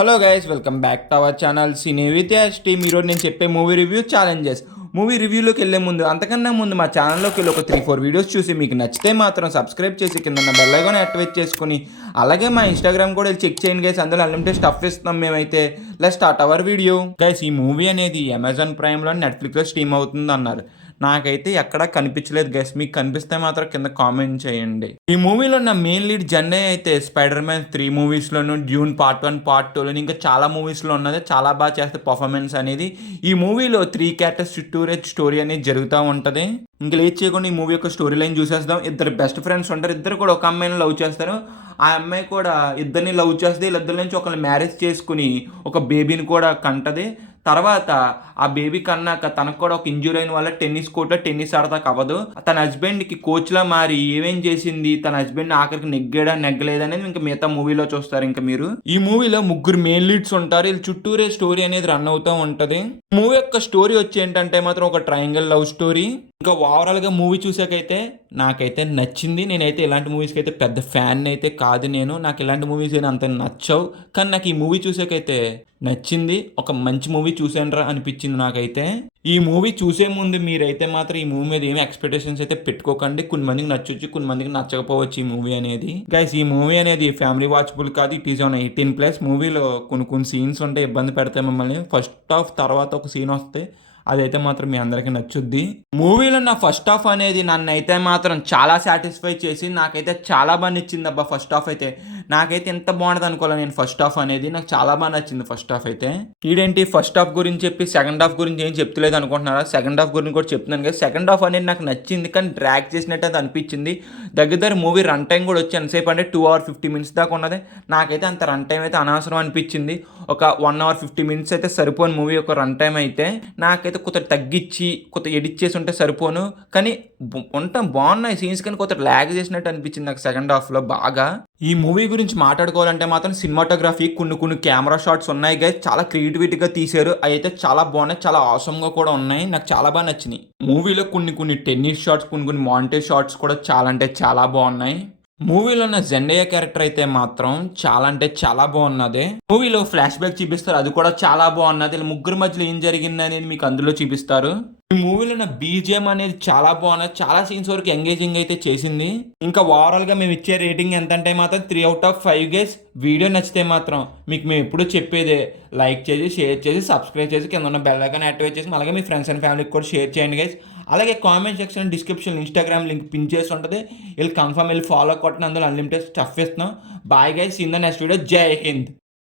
Hello guys, welcome back to our channel cine with team. ఈరోజు నేను చెప్పే movie review challenges. Movie రివ్యూలోకి వెళ్ళే ముందు, అంతకన్నా ముందు మా ఛానల్లోకి వెళ్ళి ఒక 3-4 వీడియోస్ చూసి మీకు నచ్చితే మాత్రం సబ్స్క్రైబ్ చేసి కింద ఉన్న బెల్ ఐకాన్ యాక్టివేట్ చేసుకుని, అలాగే మా ఇన్స్టాగ్రామ్ కూడా వెళ్ళి చెక్ చేయండి గైస్. అందులో అన్లిమిటెడ్ స్టఫ్ ఇస్తున్నాం మేమైతే. Let's start our video. Guys, ఈ మూవీ అనేది అమెజాన్ ప్రైమ్లో నెట్ఫ్లిక్స్లో స్ట్రీమ్ అవుతుంది అన్నారు. నాకైతే ఎక్కడా కనిపించలేదు గైస్. మీకు కనిపిస్తే మాత్రం కింద కామెంట్ చేయండి. ఈ మూవీలో ఉన్న మెయిన్ లీడ్ జెండే అయితే స్పైడర్ మ్యాన్ 3 మూవీస్లోను, డ్యూన్ పార్ట్ 1 పార్ట్ 2లోను, ఇంకా చాలా మూవీస్లో ఉన్నది. చాలా బాగా చేస్తే పర్ఫార్మెన్స్ అనేది. ఈ మూవీలో 3 క్యారెక్టర్స్ చుట్టూరే స్టోరీ అనేది జరుగుతూ ఉంటుంది. ఇంకా లేట్ చేయకుండా ఈ మూవీ యొక్క స్టోరీ లైన్ చూసేద్దాం. ఇద్దరు బెస్ట్ ఫ్రెండ్స్ ఉంటారు. ఇద్దరు కూడా ఒక అమ్మాయిని లవ్ చేస్తారు. ఆ అమ్మాయి కూడా ఇద్దరిని లవ్ చేస్తే వీళ్ళిద్దరి నుంచి ఒకరిని మ్యారేజ్ చేసుకుని ఒక బేబీని కూడా కంటది. తర్వాత ఆ బేబీ కన్నాక తనకు కూడా ఒక ఇంజురీ అయిన వల్ల టెన్నిస్ కోర్ట్లో టెన్నిస్ ఆడతాక అవ్వదు. తన హస్బెండ్కి కోచ్లా మారి ఏమేం చేసింది, తన హస్బెండ్ ఆఖరికి నెగ్గాడా నెగ్గలేదు అనేది ఇంకా మిగతా మూవీలో చూస్తారు. ఇంకా మీరు ఈ మూవీలో ముగ్గురు మెయిన్ లీడ్స్ ఉంటారు. వీళ్ళు చుట్టూరే స్టోరీ అనేది రన్ అవుతూ ఉంటుంది. మూవీ యొక్క స్టోరీ వచ్చి ఏంటంటే మాత్రం ఒక ట్రయాంగిల్ లవ్ స్టోరీ. ఇంకా ఓవరాల్గా మూవీ చూసాకైతే నాకైతే నచ్చింది. నేనైతే ఇలాంటి మూవీస్కి అయితే పెద్ద ఫ్యాన్ అయితే కాదు. నాకు ఇలాంటి మూవీస్ అయినా అంత నచ్చవు. కానీ నాకు ఈ మూవీ చూసాకైతే నచ్చింది. ఒక మంచి మూవీ చూసానురా అనిపించింది నాకైతే. ఈ మూవీ చూసే ముందు మీరైతే మాత్రం ఈ మూవీ మీద ఏమి ఎక్స్పెక్టేషన్స్ అయితే పెట్టుకోకండి. కొన్ని మందికి నచ్చొచ్చు, కొన్ని మందికి నచ్చకపోవచ్చు ఈ మూవీ అనేది. గైస్, ఈ మూవీ అనేది ఫ్యామిలీ వాచబుల్ కాదు. It is on 18+. మూవీలో కొన్ని సీన్స్ ఉంటే ఇబ్బంది పెడతాయి మిమ్మల్ని. ఫస్ట్ హాఫ్ తర్వాత ఒక సీన్ వస్తే అదైతే మాత్రం మీ అందరికీ నచ్చుద్ది. మూవీలో నా ఫస్ట్ హాఫ్ అనేది నన్ను అయితే మాత్రం చాలా సాటిస్ఫై చేసి నాకైతే చాలా బాగా నచ్చింది అబ్బా. ఫస్ట్ హాఫ్ అయితే నాకైతే ఎంత బాగుంటుంది అనుకోవాలి నేను. ఫస్ట్ హాఫ్ అనేది నాకు చాలా బాగా నచ్చింది. ఫస్ట్ హాఫ్ అయితే ఈడేంటి ఫస్ట్ హాఫ్ గురించి చెప్పి సెకండ్ హాఫ్ గురించి ఏం చెప్తలేదు అనుకుంటున్నారా? సెకండ్ హాఫ్ గురించి కూడా చెప్తున్నాను కదా. సెకండ్ హాఫ్ అనేది నాకు నచ్చింది, కానీ డ్రాగ్ చేసినట్టు అది అనిపించింది. దగ్గర మూవీ రన్ టైం కూడా వచ్చి ఎంతసేపు అంటే 2 hours 50 minutes దాకా ఉన్నది. నాకైతే అంత రన్ టైం అయితే అనవసరం అనిపించింది. ఒక 1 hour 50 minutes అయితే సరిపోను మూవీ యొక్క రన్ టైం అయితే. నాకైతే కొత్త తగ్గించి కొత్త ఎడిట్ చేసి ఉంటే సరిపోను, కానీ ఉంటాం బాగున్నాయి సీన్స్, కానీ కొత్త ల్యాగ్ చేసినట్టు అనిపించింది నాకు సెకండ్ హాఫ్లో బాగా. ఈ మూవీ గురించి మాట్లాడుకోవాలంటే మాత్రం సినిమాటోగ్రఫీ కొన్ని కెమెరా షాట్స్ ఉన్నాయి గైస్. చాలా క్రియేటివిటీగా తీశారు. అవి అయితే చాలా బాగున్నాయి, చాలా ఆసమ్గా కూడా ఉన్నాయి. నాకు చాలా బాగా నచ్చినాయి. మూవీలో కొన్ని టెన్నిస్ షాట్స్, కొన్ని మాంటేజ్ షాట్స్ కూడా చాలా అంటే చాలా బాగున్నాయి. మూవీలో ఉన్న జెండయ్య క్యారెక్టర్ అయితే మాత్రం చాలా అంటే చాలా బాగున్నది. మూవీలో ఫ్లాష్ బ్యాక్ చూపిస్తారు, అది కూడా చాలా బాగున్నది. ముగ్గురు మధ్యలో ఏం జరిగింది అనేది మీకు అందులో చూపిస్తారు. ఈ మూవీలో ఉన్న బీజిఎం అనేది చాలా బాగున్నది. చాలా సీన్స్ వరకు ఎంగేజింగ్ అయితే చేసింది. ఇంకా ఓవరాల్గా మేము ఇచ్చే రేటింగ్ ఎంత అంటే మాత్రం 3 out of 5 గైస్. వీడియో నచ్చితే మాత్రం మీకు మేము ఎప్పుడూ చెప్పేదే, లైక్ చేసి షేర్ చేసి సబ్స్క్రైబ్ చేసి కింద ఉన్న బెల్ ఐకాన్ యాక్టివేట్ చేసి అలాగే మీ ఫ్రెండ్స్ అండ్ ఫ్యామిలీకి కూడా షేర్ చేయండి గైస్. అలాగే comment section description Instagram link pin చేసి ఉంటుంది. వీళ్ళు కన్ఫర్మ్ వెళ్ళి ఫాలో కొట్టిన, అందులో అన్లిమిటెడ్ స్టఫ్ ఇస్తున్నాం. Bye guys, in the next video. జై హింద్.